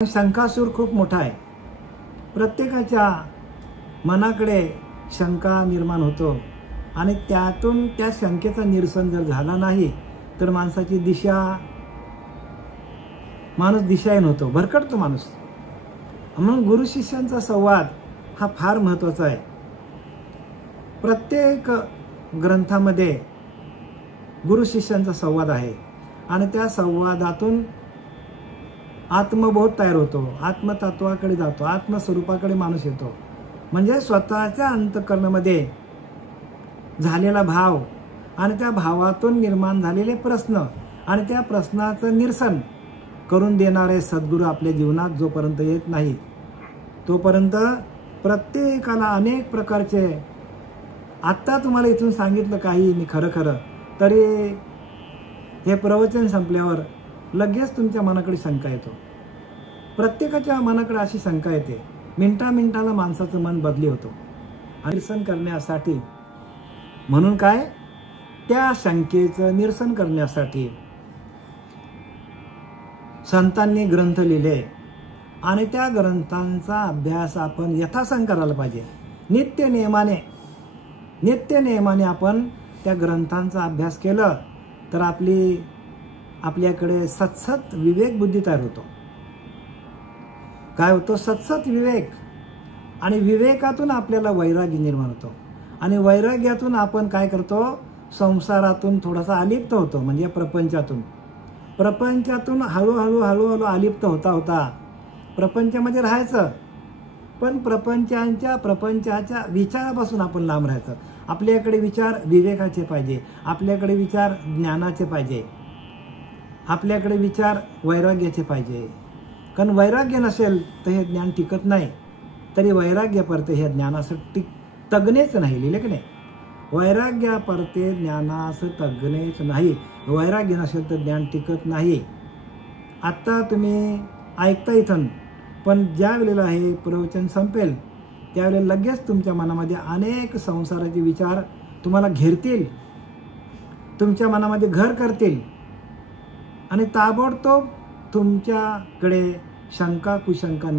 शंकासूर खूप मोठा आहे. प्रत्येकाच्या मनाकडे शंका निर्माण होतो आणि त्यातून त्या शंकेचा निरसन जर झाला नाही तर माणसाची माणूस दिशाहीन होतो, भरकटतो माणूस. म्हणून गुरु शिष्यांचा संवाद हा फार महत्त्वाचा आहे. प्रत्येक ग्रंथामध्ये गुरु शिष्यांचा संवाद आहे आणि त्या संवादातून आत्मबोध तयार होतो, आत्मतत्वाकडे जातो, आत्मस्वरूपाकडे माणूस येतो. म्हणजे स्वतःच्या अंतःकरणामध्ये झालेला भाव आणि त्या भावातून निर्माण झालेले प्रश्न आणि त्या प्रश्नाचं निरसन करून देणारे सद्गुरू आपल्या जीवनात जोपर्यंत येत नाही तोपर्यंत प्रत्येकाला अनेक प्रकारचे, आत्ता तुम्हाला इथून सांगितलं काही मी खरं तरी हे प्रवचन संपल्यावर लगेच तुमच्या मनाकडे शंका येतो. प्रत्येकाच्या मनाकडे अशी शंका येते. मिनिटाला माणसाचं मन बदली होतो. आणि निरसन करण्यासाठी म्हणून काय, त्या शंकेचं निरसन करण्यासाठी संतांनी ग्रंथ लिहिले आणि त्या ग्रंथांचा अभ्यास आपण यथासंग करायला पाहिजे. नित्य नियमाने आपण त्या ग्रंथांचा अभ्यास केला तर आपल्याकडे सत्सत विवेक बुद्धी तयार होतो. काय होतो? सत्सत विवेक. आणि विवेकातून आपल्याला वैराग्य निर्माण होतो आणि वैराग्यातून आपण काय करतो? संसारातून थोडासा अलिप्त होतो. म्हणजे प्रपंचातून हळूहळू अलिप्त होता प्रपंचामध्ये राहायचं, पण प्रपंचाच्या विचारापासून आपण लांब राहायचं. आपल्याकडे विचार विवेकाचे पाहिजे, आपल्याकडे विचार ज्ञानाचे पाहिजे, आपल्याकडे विचार वैराग्याचे पाहिजे. कारण वैराग्य नसेल तर हे ज्ञान टिकत नाही. तरी वैराग्य परते हे ज्ञानास तगणेच नाही. लिहिले की नाही? वैराग्य परते ज्ञानास तगणेच नाही. वैराग्य नसेल तर ज्ञान टिकत नाही. आत्ता तुम्ही ऐकता इथून, पण ज्या वेळेला हे प्रवचन संपेल त्यावेळेला लगेच तुमच्या मनामध्ये अनेक संसाराचे विचार तुम्हाला घेरतील, तुमच्या मनामध्ये घर करतील आणि ताबडतोब तुमच्याकडे शंका कुशंका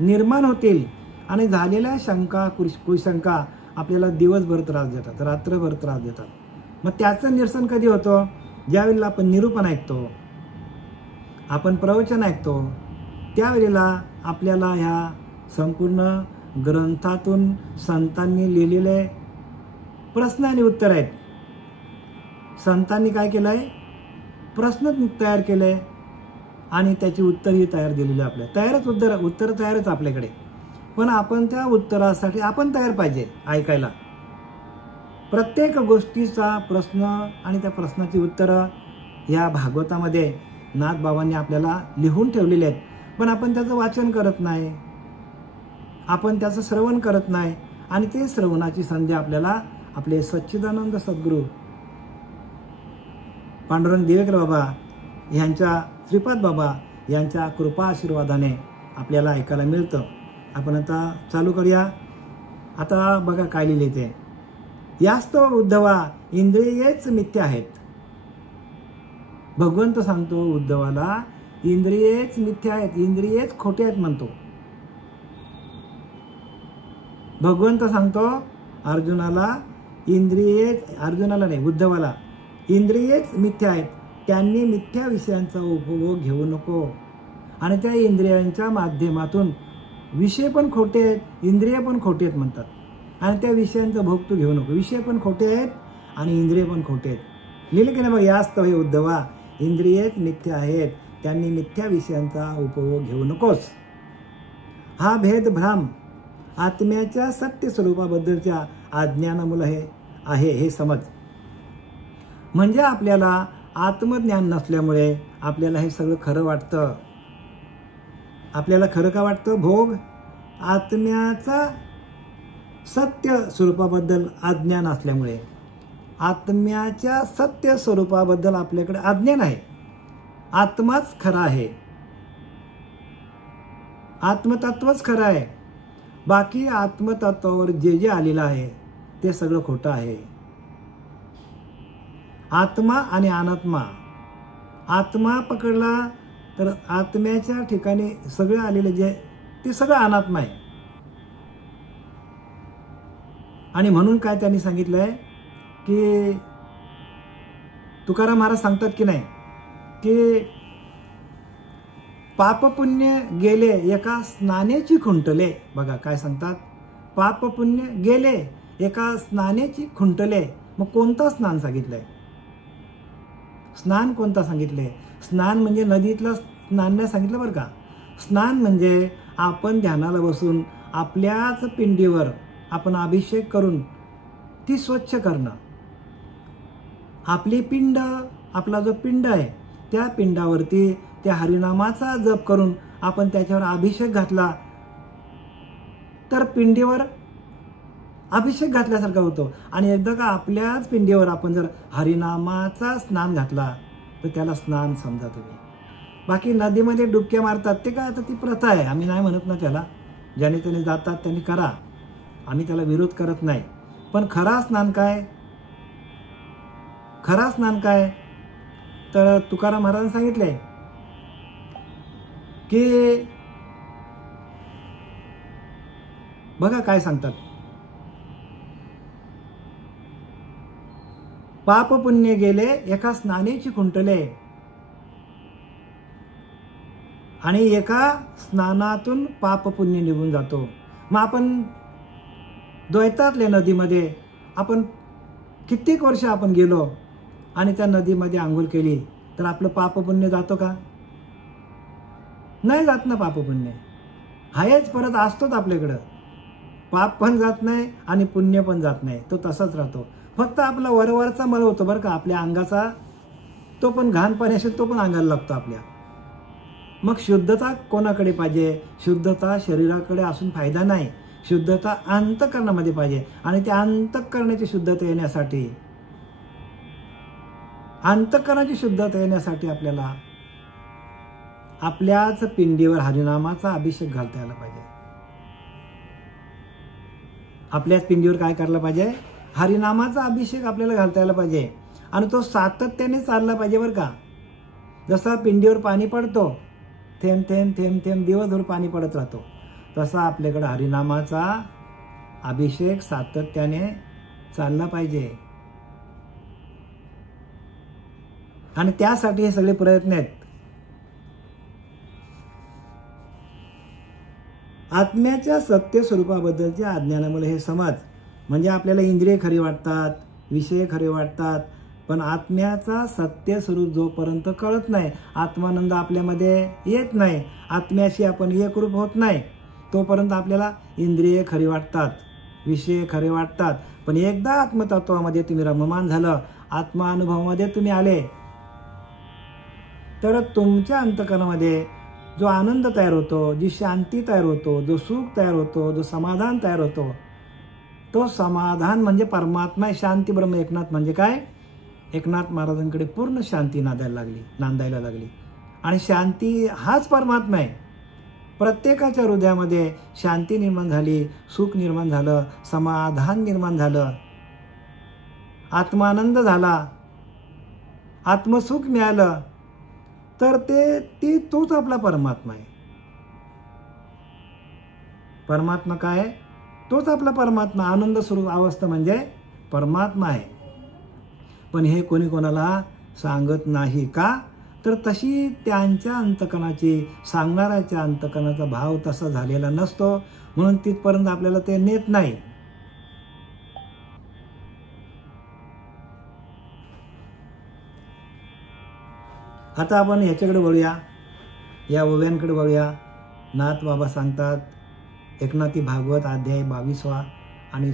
निर्माण होतील. आणि झालेल्या शंका कुशंका आपल्याला दिवसभर त्रास देतात, रात्रभर त्रास देतात. मग त्याचं निरसन कधी होतं? ज्यावेळेला आपण निरूपण ऐकतो, आपण प्रवचन ऐकतो, त्यावेळेला आपल्याला ह्या संपूर्ण ग्रंथातून संतांनी लिहिलेले प्रश्न आणि उत्तर आहेत. संतांनी काय केलंय? प्रश्न तयार केले आणि त्याची उत्तरही तयार दिलेली आपल्या उत्तर तयारच आपल्याकडे. पण आपण त्या उत्तरासाठी आपण तयार पाहिजे ऐकायला. प्रत्येक गोष्टीचा प्रश्न आणि त्या प्रश्नाची उत्तरं या भागवतामध्ये नाथबाबांनी आपल्याला लिहून ठेवलेले आहेत. पण आपण त्याचं वाचन करत नाही, आपण त्याचं श्रवण करत नाही. आणि ते श्रवणाची संधी आपल्याला आपले सच्चिदानंद सद्गुरू पांडुरंग देवेकर बाबा यांच्या, श्रीपाद बाबा यांच्या कृपा आशीर्वादाने आपल्याला ऐकायला मिळतं. आपण आता चालू करूया. आता बघा काय लिहिले ते. यास्तव उद्धवा इंद्रियेच मिथ्या आहेत. भगवंत सांगतो उद्धवाला, इंद्रियेच मिथ्या आहेत, इंद्रियेच खोटे आहेत म्हणतो. भगवंत सांगतो अर्जुनाला नाही, उद्धवाला इंद्रियेच मिथ्या आहेत. त्यांनी मिथ्या विषयांचा उपभोग घेऊ नको. आणि त्या इंद्रियांच्या माध्यमातून विषय पण खोटे आहेत, इंद्रिय पण खोटे आहेत म्हणतात. आणि त्या विषयांचा भोग तू घेऊ नको. विषय पण खोटे आहेत आणि इंद्रिय पण खोटे आहेत. लिहिले की नाही बघ? यास्तव हे उद्धवा इंद्रियेच मिथ्या आहेत, त्यांनी मिथ्या विषयांचा उपभोग घेऊ नकोस. हा भेदभ्राम आत्म्याच्या सत्य स्वरूपाबद्दलच्या अज्ञानामुळे आहे हे समज. म्हणजे आपल्याला आत्मज्ञान नसल्यामुळे आपल्याला हे सगळं खरं वाटतं. आपल्याला खरं का वाटतं? भोग आत्म्याचा सत्य स्वरूपाबद्दल अज्ञान असल्यामुळे. आत्म्याच्या सत्य स्वरूपाबद्दल आपल्याकडे अज्ञान आहे. आत्माच खरा आहे, आत्मतत्वच खरं आहे. बाकी आत्मतत्वावर जे आलेलं आहे ते सगळं खोटं आहे. आत्मा आणि अनात्मा, आत्मा पकडला तर आत्म्याच्या ठिकाणी सगळे आलेले जे ते सगळं अनात्मा आहे. आणि म्हणून काय त्यांनी सांगितलंय की तुकाराम महाराज सांगतात की नाही की पाप पुण्य गेले एका स्नानेची खुंटले. बघा काय सांगतात, पाप पुण्य गेले एका स्नानेची खुंटले. मग कोणतं स्नान सांगितलंय? स्नान कोणता सांगितले? स्नान म्हणजे नदीतलं स्नान नाही सांगितलं बरं का. स्नान म्हणजे आपण ध्यानाला बसून आपल्याच पिंडीवर आपण अभिषेक करून ती स्वच्छ करणं. आपली पिंड, आपला जो पिंड आहे त्या पिंडावरती त्या हरिनामाचा जप करून आपण त्याच्यावर अभिषेक घातला तर पिंडीवर अभिषेक घातल्यासारखा होतो. आणि एकदा का आपल्याच पिंडीवर आपण जर हरिनामाचा स्नान घातला तर त्याला स्नान समजा तुम्ही. बाकी नदीमध्ये डुबक्या मारतात ते काय, आता ती प्रथा आहे, आम्ही नाही म्हणत ना त्याला. ज्याने त्याने जातात त्यांनी करा, आम्ही त्याला विरोध करत नाही. पण खरा स्नान काय? खरा स्नान काय तर तुकाराम महाराजांनी सांगितलंय की बघा काय सांगतात, पाप पुण्य गेले एका स्नानेची खुंटले. आणि एका स्नानातून पाप पुण्य निघून जातो. मग आपण द्वैतातल्या नदीमध्ये आपण कित्येक वर्ष आपण गेलो आणि त्या नदीमध्ये आंघोळ केली तर आपलं पाप पुण्य जातो का? नाही जात ना. पाप पुण्य हायच, परत असतोच आपल्याकडं. पाप पण जात नाही आणि पुण्य पण जात नाही, तो तसाच राहतो. फक्त आपला वरवरचा मळ होतो बरं का आपल्या अंगाचा, तो पण घाण पाणी असेल तो पण अंगाला लागतो आपल्या. मग शुद्धता कोणाकडे पाहिजे? शुद्धता शरीराकडे असून फायदा नाही. शुद्धता अंतःकरणामध्ये पाहिजे. आणि त्या अंतःकरणाची शुद्धता येण्यासाठी, अंतःकरणाची शुद्धता येण्यासाठी आपल्याला आपल्याच पिंडीवर हरिनामाचा अभिषेक घालता यायला पाहिजे. आपल्याच पिंडीवर काय करायला पाहिजे? हरिनामाचा अभिषेक आपल्याला घालता यायला पाहिजे. आणि तो सातत्याने चालला पाहिजे बरं का. जसा पिंडीवर पाणी पडतो, थेंब थेंब थेंब थेंब दिवसभर पाणी पडत राहतो, तसा आपल्याकडे हरिनामाचा अभिषेक सातत्याने चालला पाहिजे. आणि त्यासाठी हे सगळे प्रयत्न आहेत. आत्म्याच्या सत्य स्वरूपाबद्दलच्या अज्ञानामुळे हे समज म्हणजे आपल्याला इंद्रिय खरी वाटतात, विषय खरे वाटतात, पण आत्म्याचा सत्य स्वरूप जोपर्यंत कळत नाही, आत्मानंद आपल्यामध्ये येत नाही, आत्म्याशी आपण एकरूप होत नाही, तोपर्यंत आपल्याला इंद्रिय खरी वाटतात, विषय खरे वाटतात. पण एकदा आत्मतत्वामध्ये तुम्ही रममान झालं, आत्मानुभवामध्ये तुम्ही आले, तर तुमच्या अंतःकरणामध्ये जो आनंद तयार होतो, जी शांती तयार होतो, जो सुख तयार होतो, जो समाधान तयार होतो, तो समाधान म्हणजे परमात्मा. शांती ब्रह्म एकनाथ म्हणजे काय? एकनाथ महाराजांकडे पूर्ण शांती नांदायला लागली. आणि शांती हाच परमात्मा आहे. प्रत्येकाच्या हृदयामध्ये शांती निर्माण झाली, सुख निर्माण झालं, समाधान निर्माण झालं, आत्मानंद झाला, आत्मसुख मिळालं, तर तोच आपला परमात्मा आहे. परमात्मा काय आहे? तोच आपला परमात्मा. आनंद स्वरूप अवस्था म्हणजे परमात्मा आहे. पण हे कोणी कोणाला सांगत नाही का? तर तशी त्यांच्या अंतःकरणाची, सांगणाऱ्याच्या अंतःकरणाचा भाव तसा झालेला नसतो, म्हणून तिथपर्यंत आपल्याला ते नेत नाही. आता आपण याच्याकडे वळूया, या ओव्यांकडे वळूया. नाथ बाबा सांगतात एकनाथी भागवत अध्याय 22 आणि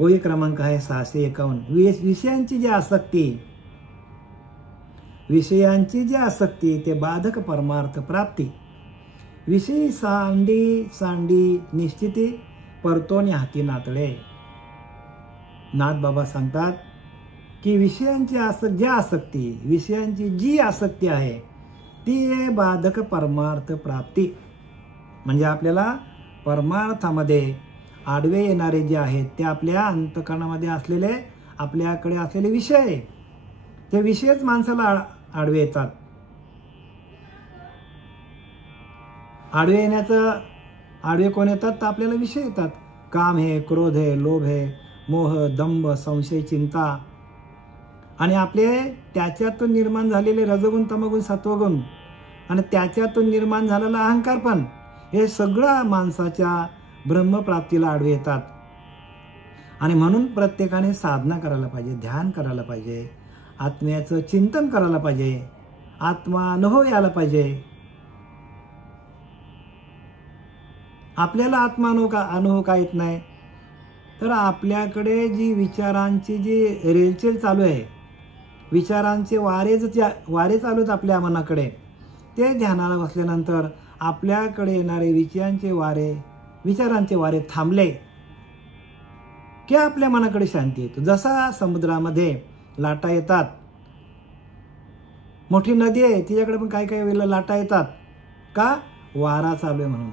ओवी क्रमांक आहे 651. विषयांची जी आसक्ती ते बाधक परमार्थ प्राप्ती. विषयी सांडी निश्चिती परतोनी हाती नातळे. नाथ बाबा सांगतात की विषयांची जी आसक्ती आहे ती आहे बाधक परमार्थ प्राप्ती. म्हणजे आपल्याला परमार्थामध्ये आडवे येणारे जे आहेत ते आपल्या अंतःकरणामध्ये असलेले, आपल्याकडे असलेले विषय, ते विषयच माणसाला आडवे येतात. आडवे कोण येतात? तर आपल्याला विषय येतात. काम है, क्रोध है, लोभ है, मोह, दंभ, संशय, चिंता, आणि आपले त्याच्यातून निर्माण झालेले रजोगुण, तमोगुण, सत्वगुण, आणि त्याच्यातून निर्माण झालेला अहंकार पण, हे सगळं माणसाच्या ब्रह्मप्राप्तीला आडवे येतात. आणि म्हणून प्रत्येकाने साधना करायला पाहिजे, ध्यान करायला पाहिजे, आत्म्याचं चिंतन करायला पाहिजे, आत्मा अनुभव यायला पाहिजे. आपल्याला आत्मा अनुभव का येत नाही? तर आपल्याकडे जी विचारांची जी रेलचेल चालू आहे, विचारांचे वारे चालू आहेत आपल्या मनाकडे, ते ध्यानाला बसल्यानंतर आपल्याकडे येणारे विचारांचे वारे थांबले की आपल्या मनाकडे शांती येते. जसा समुद्रामध्ये लाटा येतात, मोठी नदी आहे तिच्याकडे पण काही वेळेला लाटा येतात का? वारा चालू आहे म्हणून.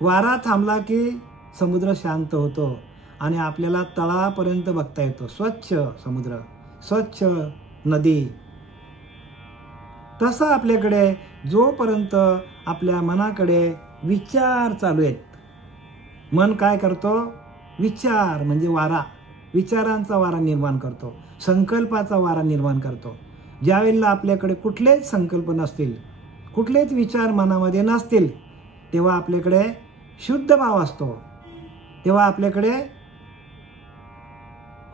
वारा थांबला की समुद्र शांत होतो आणि आपल्याला तळापर्यंत बघता येतो. स्वच्छ समुद्र, स्वच्छ नदी. तसं आपल्याकडे जोपर्यंत आपल्या मनाकडे विचार चालू आहेत, मन काय करतो? विचार म्हणजे वारा, विचारांचा वारा निर्माण करतो, संकल्पाचा वारा निर्माण करतो. ज्यावेळेला आपल्याकडे कुठलेच संकल्प नसतील, कुठलेच विचार मनामध्ये नसतील, तेव्हा आपल्याकडे शुद्ध भाव असतो. तेव्हा आपल्याकडे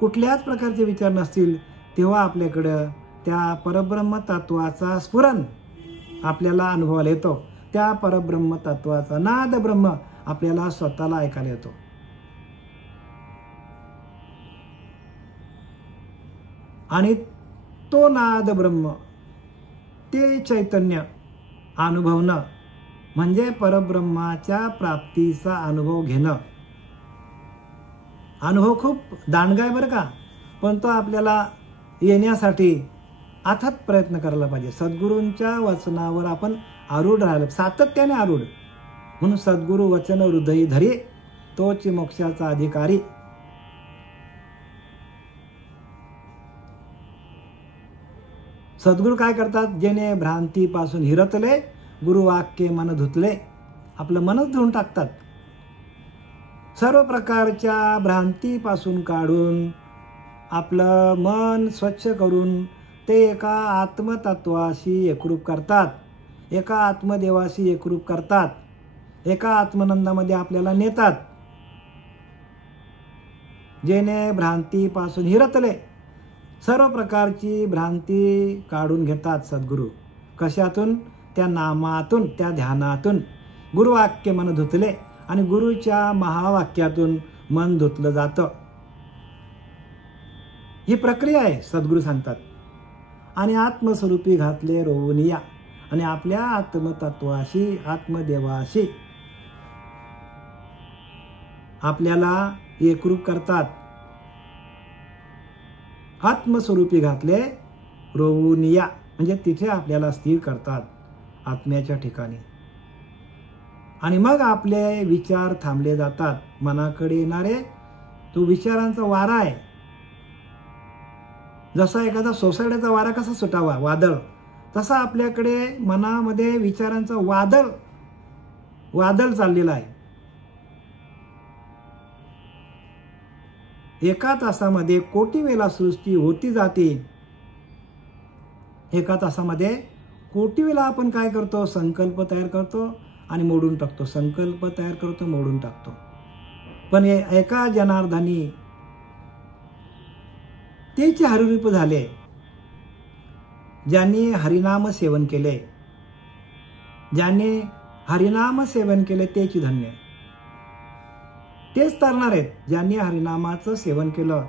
कुठल्याच प्रकारचे विचार नसतील, तेव्हा आपल्याकडं त्या परब्रह्म तत्वाचा स्फुरण आपल्याला अनुभवायला येतो. त्या परब्रह्म तत्वाचा नाद ब्रह्म आपल्याला स्वतःला ऐकायला येतो. आणि तो नाद ब्रह्म, ते चैतन्य अनुभवणं म्हणजे परब्रह्माच्या प्राप्तीचा अनुभव घेणं. अनुभव खूप दांडगा आहे बरं का, पण तो आपल्याला येण्यासाठी अथक प्रयत्न करायला पाहिजे. सद्गुरूंच्या वचनावर आपण आरूढ राहिलं, सातत्याने आरूढ. म्हणून सद्गुरू वचन हृदयी धरी, तोच मोक्षाचा अधिकारी. सद्गुरू काय करतात? जेणे भ्रांतीपासून हिरतले, गुरुवाक्य मन धुतले. आपलं मनच धुवून टाकतात. सर्व प्रकारच्या भ्रांतीपासून काढून आपलं मन स्वच्छ करून ते एका आत्मतत्वाशी एकरूप करतात, एका आत्मदेवाशी एकरूप करतात, एका आत्मनंदामध्ये आपल्याला नेतात. जेणे भ्रांतीपासून हिरतले, सर्व प्रकारची भ्रांती काढून घेतात सद्गुरू. कशातून? त्या नामातून, त्या ध्यानातून. गुरुवाक्य मन धुतले, आणि गुरुच्या महावाक्यातून मन धुतलं जातं. ही प्रक्रिया आहे, सद्गुरू सांगतात. आणि आत्मस्वरूपी घातले रोवून या, आणि आपल्या आत्मतत्वाशी, आत्मदेवाशी आपल्याला एकरूप करतात. आत्मस्वरूपी घातले रोवून या म्हणजे तिथे आपल्याला स्थिर करतात, आत्म्याच्या ठिकाणी. आणि मग आपले विचार थांबले जातात. मनाकडे येणारे तो विचारांचा वारा आहे. जसा एखादा सोसायटीचा वारा कसा सुटावा, वादळ, तसा आपल्याकडे मनामध्ये विचारांचा वादळ चाललेला आहे. एका तासामध्ये कोटी वेळा सृष्टी होती जाते. एका तासामध्ये कोटी वेळा आपण काय करतो? संकल्प तयार करतो आणि मोडून टाकतो, संकल्प तयार करतो, मोडून टाकतो. पण एका जनार्दनी तेचे हरिरूप झाले, ज्यांनी हरिनाम सेवन केले. ज्यांनी हरिनाम सेवन केले तेच धन्य. तेच तरणार आहेत ज्यांनी हरिनामाचं सेवन केलं.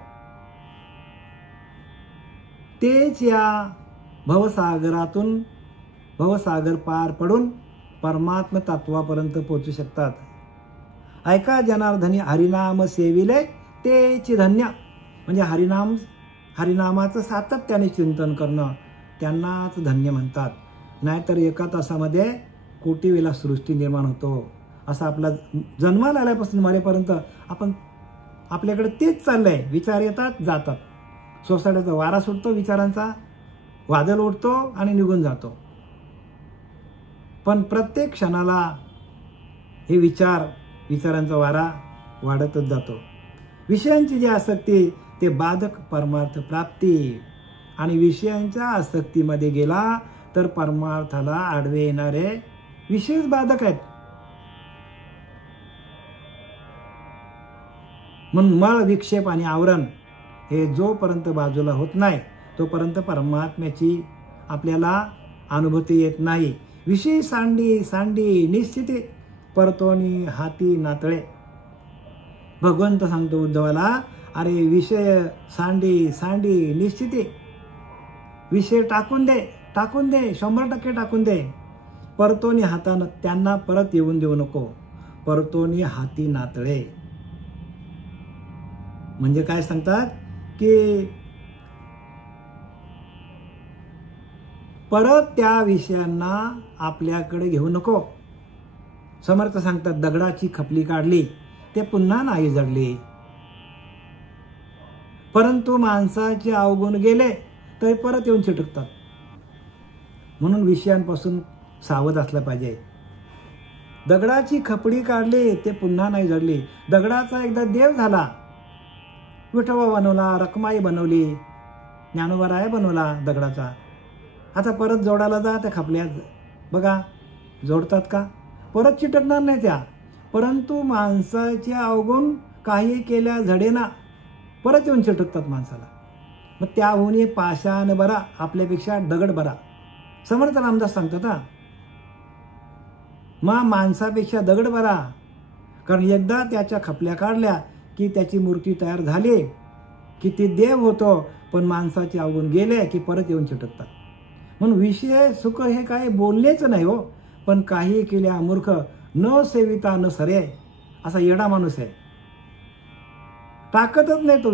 तेच या भवसागरातून भवसागर पार पडून परमात्म तत्वापर्यंत पोहोचू शकतात. ऐका जनार्दनी हरिनाम सेविले तेच धन्य. म्हणजे हरिनामाचं सातत्याने चिंतन करणं त्यांनाच धन्य म्हणतात. नाहीतर एका तासामध्ये कोटी वेळा सृष्टी निर्माण होतो. असं आपला जन्माला आल्यापासून मरेपर्यंत आपल्याकडे तेच चाललंय. विचार येतात जातात, सोसायटीचा वारा सुटतो, विचारांचा वादळ उडतो आणि निघून जातो. पण प्रत्येक क्षणाला हे विचारांचा वारा वाढतच जातो. विषयांची जी आसक्ती ते बाधक परमार्थ प्राप्ती, आणि विषयांच्या आसक्तीमध्ये गेला तर परमार्थाला आडवे येणारे विशेष बाधक आहेत. म्हणून मळ, विक्षेप आणि आवरण हे जोपर्यंत बाजूला होत नाही तोपर्यंत परमात्म्याची आपल्याला अनुभूती येत नाही. विषय सांडी निश्चिती परतोनी हाती नातळे. भगवंत सांगतो उद्धवाला, अरे विषय सांडी निश्चिती, विषय टाकून दे 100% टाकून दे. परतोनी हातानं त्यांना परत येऊन देऊ नको. परतोनी हाती नातळे म्हणजे काय सांगतात की परत त्या विषयांना आपल्याकडे घेऊ नको. समर्थ सांगतात, दगडाची खपली काढली ते पुन्हा नाही जडली, परंतु माणसाचे अवगुण गेले तर परत येऊन चिटकतात. म्हणून विषयांपासून सावध असलं पाहिजे. दगडाची खपडी काढली ते पुन्हा नाही जडली. दगडाचा एकदा देव झाला, विठोबा बनवला, रखमाई बनवली, ज्ञानोबा बनवला दगडाचा. आता परत जोडायला जा त्या खपल्या, बघा जोडतात का? परत चिटकणार नाही त्या. परंतु माणसाचे अवगुण काही केल्या झडेना परत येऊन चिटकतात माणसाला. मग त्याहून पाषाण बरा, आपल्यापेक्षा दगड बरा. समर्थ रामदास सांगतात हा, मग माणसापेक्षा दगड बरा. कारण एकदा त्याच्या खपल्या काढल्या की त्याची मूर्ती तयार झाली की ती देव होतो, पण माणसाचे अवगुण गेले की परत येऊन चिटकतात. म्हणून विषय सुख हे काही बोललेच नाही हो, पण काही केल्या मूर्ख न सेविता न सरे असा येडा माणूस आहे. टाकतच नाही तो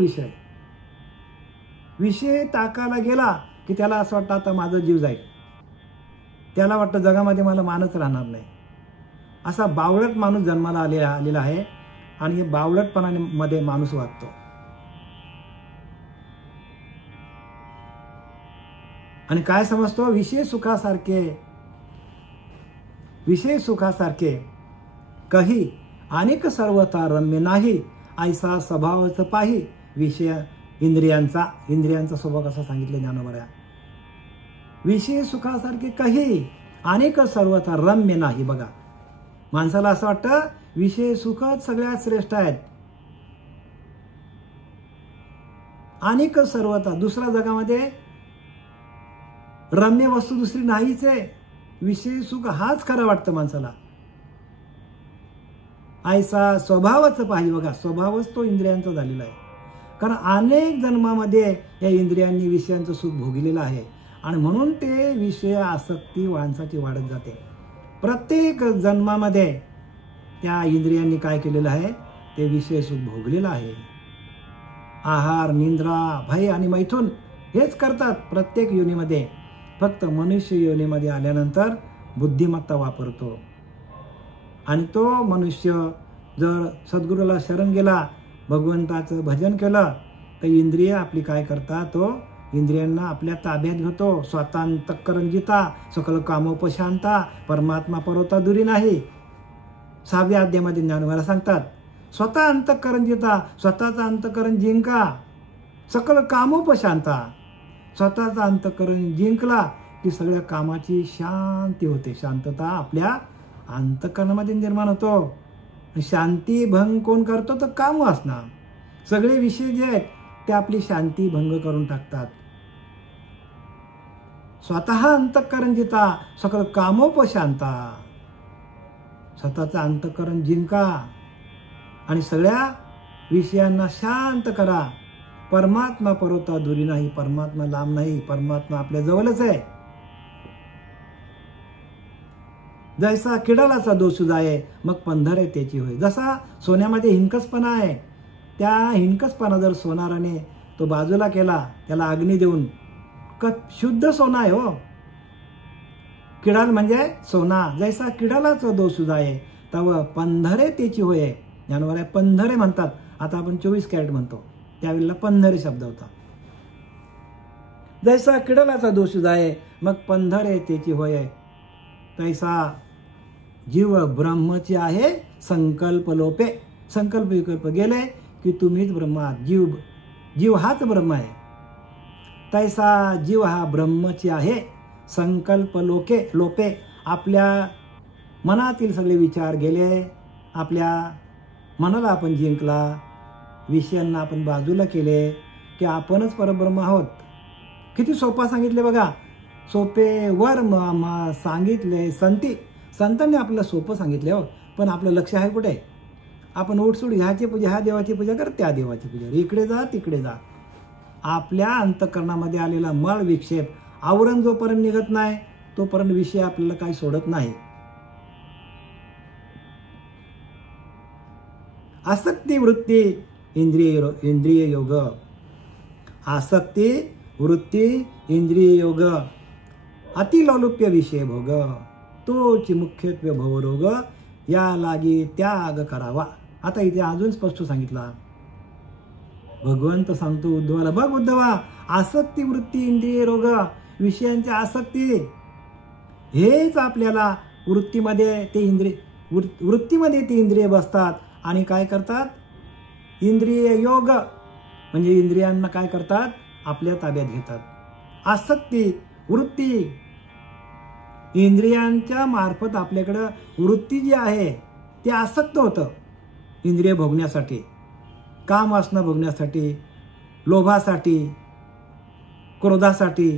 विषय टाकायला गेला की त्याला असं वाटतं आता माझा जीव जाईल. त्याला वाटतं जगामध्ये मला मानच राहणार नाही. असा बावळट माणूस जन्माला आलेला आहे आणि बावळटपणामध्ये माणूस वागतो. आणि काय समजतो, विषय सुखासारखे कही अनेक सर्वता रम्य नाही, ऐसा स्वभावच पाही. विषय इंद्रियांचा स्वभाव कसा सांगितले ज्ञानोबा. विषय सुखासारखे कही अनेक सर्वता रम्य नाही. बघा, माणसाला असं वाटतं विषय सुखच सगळ्यात श्रेष्ठ आहेत. अनेक सर्वता, दुसऱ्या जगामध्ये रम्य वस्तू दुसरी नाहीच आहे. विषय सुख हाच खरं वाटतं माणसाला. ऐसा स्वभावच पाहिजे. बघा, स्वभावच तो इंद्रियांचा झालेला आहे. कारण अनेक जन्मामध्ये या इंद्रियांनी विषयांचं सुख भोगलेलं आहे आणि म्हणून ते विषय आसक्ती माणसाची वाढत जाते. प्रत्येक जन्मामध्ये त्या इंद्रियांनी काय केलेलं आहे, ते विषय सुख भोगलेलं आहे. आहार, निद्रा, भय आणि मैथुन हेच करतात प्रत्येक योनीमध्ये. फक्त मनुष्य योनीमध्ये आल्यानंतर बुद्धिमत्ता वापरतो आणि तो मनुष्य जर सद्गुरूला शरण गेला, भगवंताचं भजन केलं, तर इंद्रिय आपली काय करतात, तो इंद्रियांना आपल्या ताब्यात घेतो. स्वतः अंतःकरण जिता सकल कामोपशांता, परमात्मा परवता दुरी नाही. 6व्या अध्यायामध्ये ज्ञानोबा सांगतात, स्वतः अंतःकरण जिता, स्वतःचं अंतःकरण जिंका, सकल कामोपशांता. स्वतःचं अंतःकरण जिंकला की सगळ्या कामाची शांती होते. शांतता आपल्या अंतःकरणामध्ये निर्माण होतो. शांती भंग कोण करतो, तर काम असणार. सगळे विषय जे आहेत ते आपली शांती भंग करून टाकतात. स्वतः अंतःकरण जिता सकल कामोपशांता. स्वतःचं अंतःकरण जिंका आणि सगळ्या विषयांना शांत करा. परमात्मा परवता दुरी नाही, परमात्मा लांब नाही, परमात्मा आपल्या जवळच आहे. जैसा किडालाचा दोष जाये मग पंधरे त्याची होय. जसा सोन्यामध्ये हिंकसपणा आहे, त्या हिंकसपणा जर सोनाराने तो बाजूला केला, त्याला अग्नी देऊन, शुद्ध सोना आहे हो. किडाल म्हणजे सोना. जैसा किडालाचा दोष जाये तव पंधरे त्याची होय. ज्ञानोबा पंधरे म्हणतात. आता आपण 24 कॅरेट म्हणतो, त्यावेळेला पंधरे शब्द होता. जैसा किडालाचा दोष जाये मग पंधरे त्याची होय. तैसा जीव ब्रह्मची आहे संकल्प लोपे. संकल्प विकल्प गेले की तुम्हीच ब्रह्म आहात. जीव हाच ब्रह्म आहे. तैसा जीव हा ब्रह्मची आहे संकल्प लोपे. आपल्या मनातील सगळे विचार गेले, आपल्या मनाला आपण जिंकला, विषयांना आपण बाजूला केले की आपणच परब्रह्म आहोत. किती सोपा सांगितले बघा. सोपे वर सांगितले संतांनी आपल्याला सोपं सांगितले हो. पण आपलं लक्ष आहे कुठे? आपण उठसूट ह्याची पूजा, ह्या देवाची पूजा कर, त्या देवाची पूजा, इकडे जा तिकडे जा. आपल्या अंतःकरणामध्ये आलेला मळ विक्षेप आवरण जोपर्यंत निघत नाही तोपर्यंत विषय आपल्याला काही सोडत नाही. आसक्ती वृत्ती इंद्रिय योग. आसक्ती वृत्ती इंद्रिय योग. अतिलोलुप्य विषय भोग. तोच मुख्यत्वे भवरोग. या लागी त्याग करावा. आता इथे अजून स्पष्ट सांगितला. भगवंत सांगतो उद्धवाला, बघ उद्धवा, आसक्ती वृत्ती इंद्रिय रोग, विषयांची आसक्ती, हेच आपल्याला वृत्तीमध्ये ते इंद्रिय बसतात आणि काय करतात? इंद्रिय योग म्हणजे इंद्रियांना काय करतात? आपल्या ताब्यात घेतात. आसक्ती वृत्ती इंद्रियांच्या मार्फत आपल्याकडं वृत्ती जी आहे ते आसक्त होतं इंद्रिय भोगण्यासाठी, काम वासना भोगण्यासाठी, लोभासाठी, क्रोधासाठी.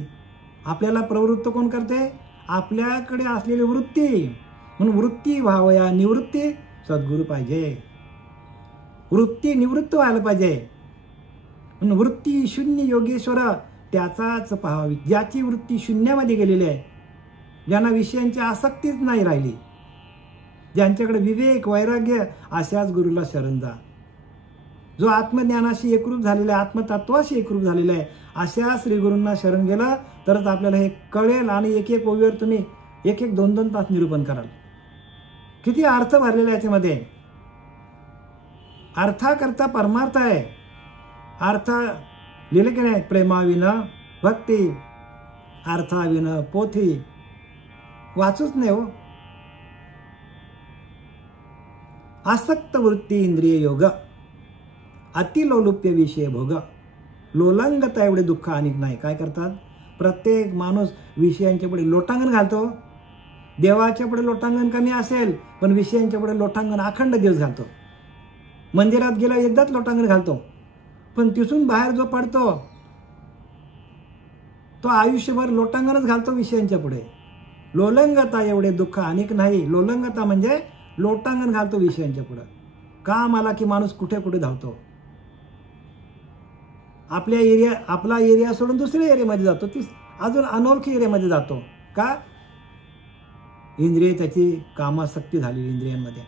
आपल्याला प्रवृत्त कोण करते? आपल्याकडे असलेली वृत्ती. म्हणून वृत्ती व्हावया निवृत्ती सद्गुरू पाहिजे. वृत्ती निवृत्त व्हायला पाहिजे. म्हणून वृत्ती शून्य योगेश्वर त्याचाच पाहावी. ज्याची वृत्ती शून्यामध्ये गेलेली आहे, ज्यांना विषयांची आसक्तीच नाही राहिली, ज्यांच्याकडे विवेक वैराग्य, अशाच गुरुला शरण जा. जो आत्मज्ञानाशी एकरूप झालेला आहे, आत्मतत्वाशी एकरूप झालेला आहे, अशा श्रीगुरूंना शरण गेलं तरच आपल्याला हे कळेल. आणि एक एक ओवीवर तुम्ही एक 2-2 तास निरूपण कराल. किती अर्थ भरलेला याच्यामध्ये. अर्थाकरता परमार्थ आहे. अर्थ लिहिले की नाही? प्रेमाविन भक्ती, अर्थाविन पोथी. वाचूच नाही हो. आसक्त वृत्ती इंद्रिय योग. अतिलोलुप्य विषय भोग. लोलंगता एवढे दुःख अनेक नाही. काय करतात? प्रत्येक माणूस विषयांच्या पुढे लोटांगण घालतो. देवाच्या पुढे लोटांगण कमी असेल पण विषयांच्या पुढे लोटांगण अखंड दिवस घालतो. मंदिरात गेला एकदाच लोटांगण घालतो, पण तिथून बाहेर जो पडतो तो आयुष्यभर लोटांगणच घालतो विषयांच्या पुढे. लोलंगता एवढे दुःख अनेक नाही. लोलंगता म्हणजे लोटांगण घालतो विषयांच्या पुढे. काम आला की माणूस कुठे कुठे धावतो. आपला एरिया सोडून दुसऱ्या एरियामध्ये जातो, अजून अनोळखी एरियामध्ये जातो. का? इंद्रिय त्याची कामासक्ती झाली इंद्रियांमध्ये.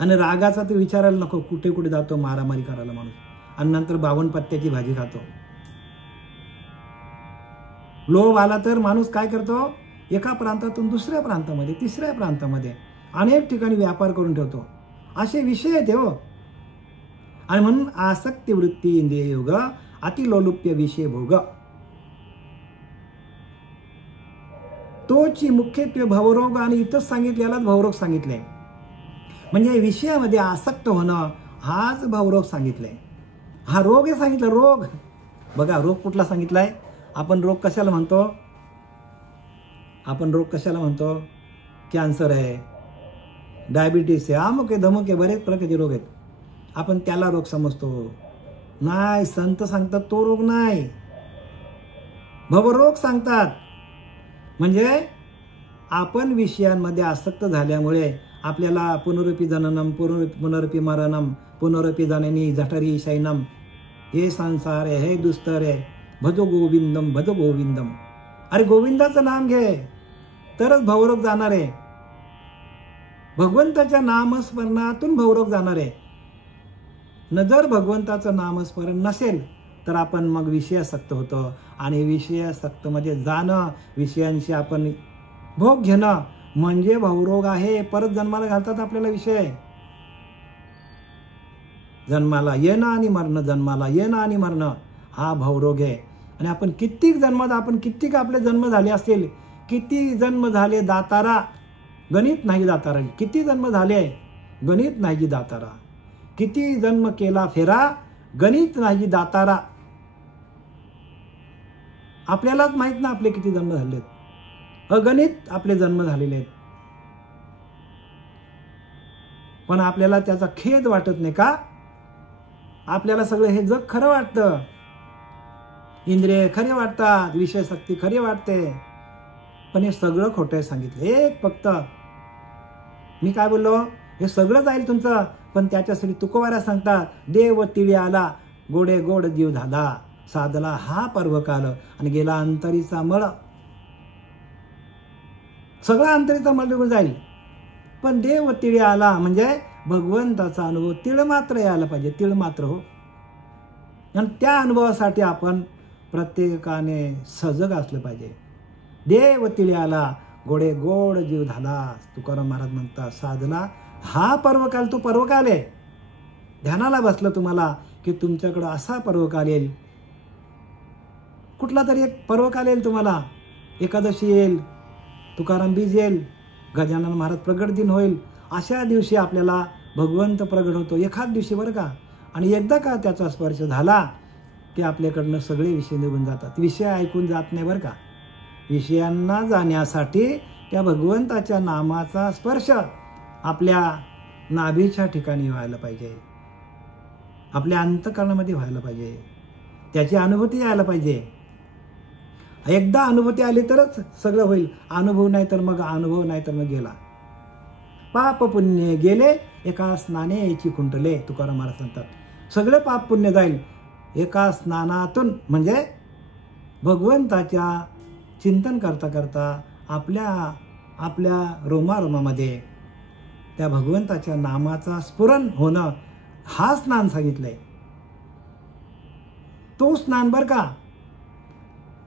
आणि रागाचा तो विचारायला नको, कुठे कुठे जातो मारामारी करायला माणूस, आणि नंतर 52 पत्त्याची भाजी खातो. लोभ आला तर माणूस काय करतो? एका प्रांतातून दुसऱ्या प्रांतामध्ये, तिसऱ्या प्रांतामध्ये अनेक ठिकाणी व्यापार करून ठेवतो. असे विषय आहेत हो. आणि म्हणून आसक्ती वृत्ती इंद्रिय योग, अतिलोलुप्य विषय भोग. तोची मुख्यत्वे भवरोग. आणि इथंच सांगितलेलाच भवरोग सांगितले. म्हणजे विषयामध्ये आसक्त होणं हाच भवरोग सांगितलाय. हा रोग आहे सांगितलं. रोग बघा, रोग कुठला सांगितलाय? आपण रोग कशाला म्हणतो? कॅन्सर आहे, डायबिटीस आहे, अमुक आहे, धमुक आहे, बरेच प्रकारचे रोग आहेत. आपण त्याला रोग समजतो. नाही, संत सांगतात तो रोग नाही, भवरोग सांगतात. म्हणजे आपण विषयांमध्ये आसक्त झाल्यामुळे आपल्याला पुनरुपी जननम, पुनरुपी मरणम, पुनरुपी जननी जठरी शयनम, हे संसार आहे, हे दुस्तर आहे, भजो गोविंदम भजो गोविंदम. अरे गोविंदाचं नाम घे तरच भवरोग जाणार आहे. भगवंताच्या नामस्मरणातून भवरोग जाणार आहे. न जर भगवंताचं नामस्मरण नसेल तर आपण मग विषयासक्त होतो. आणि विषयासक्तमध्ये जाणं, विषयांशी आपण भोग घेणं म्हणजे भवरोग आहे. परत जन्माला घालतात आपल्याला विषय. जन्माला येणं आणि मरणं, जन्माला येणं आणि मरणं हा भवरोग आहे. आणि आपण कित्येक जन्मात, आपण कित्येक आपले जन्म झाले असतील, किती जन्म झाले दातारा, गणित नाही दातारा. किती जन्म झाले, गणित नाही दातारा. किती जन्म केला फेरा, गणित नाही दातारा. आपल्यालाच माहित ना आपले किती जन्म झालेत. अगणित आपले जन्म झालेले आहेत. पण आपल्याला त्याचा खेद वाटत नाही का? आपल्याला सगळं हे जग खरं वाटतं, इंद्रिय खरे वाटतात, विषय शक्ती खरी वाटते, पण हे सगळं खोटं सांगितलं. एक फक्त मी काय बोललो, हे सगळं जाईल तुमचं, पण त्याच्यासाठी तुकोबाऱ्या सांगतात, देव तिळी आला गोडे गोड जीव झाला, साधला हा पर्व काल आणि गेला अंतरीचा मळ. सगळं अंतरीचा मळ निघून जाईल, पण देव तिळी आला म्हणजे भगवंताचा अनुभव तिळ मात्र यायला पाहिजे, तिळ मात्र हो. आणि त्या अनुभवासाठी आपण प्रत्येकाने सजग असलं पाहिजे. देव तिळी आला गोडे गोड जीव झाला, तुकाराम महाराज म्हणतात, साधला हा पर्वकाल. तो पर्वकाल आहे. ध्यानाला बसलं तुम्हाला की तुमच्याकडं असा पर्वकाल येईल, कुठला तरी एक पर्वकाल येईल तुम्हाला. एकादशी येईल, तुकाराम बीज येईल, गजानन महाराज प्रगट दिन होईल. अशा दिवशी आपल्याला भगवंत प्रगट होतो, एखाद दिवशी बरं का. आणि एकदा का त्याचा स्पर्श झाला की आपल्याकडनं सगळे विषय निघून जातात. विषय ऐकून जात नाही बरं का. विषयांना जाण्यासाठी त्या भगवंताच्या नामाचा स्पर्श आपल्या नाभीच्या ठिकाणी व्हायला पाहिजे, आपल्या अंतःकरणामध्ये व्हायला पाहिजे, त्याची अनुभूती यायला पाहिजे. एकदा अनुभूती आली तरच सगळं होईल. अनुभव नाही तर मग गेला. पाप पुण्य गेले एका स्नाने याची खुंटले, तुकाराम महाराज सांगतात. सगळे पाप पुण्य जाईल एका स्नानातून. म्हणजे भगवंताच्या चिंतन करता करता आपल्या रोमारोमामध्ये त्या भगवंताच्या नामाचा स्फुरण होणं, हा स्नान सांगितलंय. तो स्नान बर का.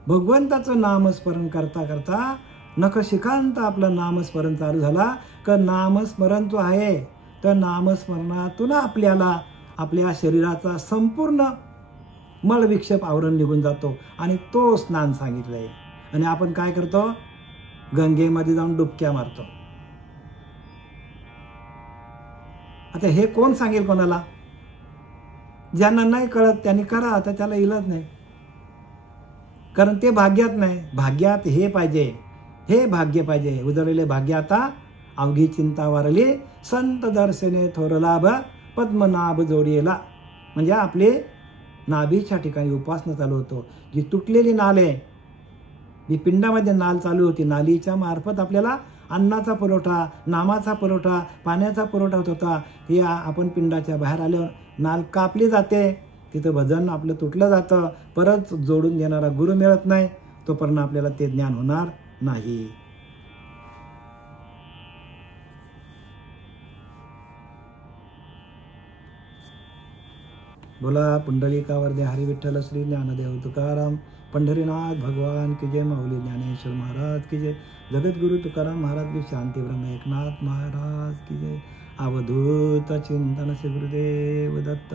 भगवंताचं नामस्मरण करता करता नखशिखांत आपलं नामस्मरण चालू झाला का नामस्मरण जो आहे तर नामस्मरणातून आपल्याला आपल्या शरीराचा संपूर्ण मलविक्षेप आवरण निघून जातो. आणि तो स्नान सांगितलंय. आणि आपण काय करतो, गंगेमध्ये जाऊन डुबक्या मारतो. आता हे कोण सांगेल कोणाला? ज्यांना नाही कळत त्यांनी करा, आता त्याला इलाज नाही. कारण ते भाग्यात नाही. भाग्यात हे पाहिजे, हे भाग्य पाहिजे. उजळलेले भाग्य आता अवघी चिंता वारली, संत दर्शने थोर लाभ पद्मनाभ जोडीला. म्हणजे आपले नाभीच्या ठिकाणी उपासना चालू होतो. जी तुटलेली नाल आहे, जी पिंडामध्ये नाल चालू होती, नालीच्या मार्फत आपल्याला अन्नाचा पुरवठा, नामाचा पुरवठा, पाण्याचा पुरवठा होत होता. हे आपण पिंडाच्या बाहेर आल्यावर नाल कापली जाते, तिथं भजन आपलं तुटलं जातं. परत जोडून देणारा गुरु मिळत नाही, तोपर्यंत आपल्याला ते ज्ञान होणार नाही. बोला पुंडलिकावरदे हरी विठ्ठल श्री ज्ञानदेव तुकाराम पंढरीनाथ भगवान की जय. माऊली ज्ञानेश्वर महाराज की जय. जगद्गुरु तुकाराम महाराज की शांती ब्रह्म एकनाथ महाराज की जय. अवधूत चिंतन श्री गुरुदेव दत्त.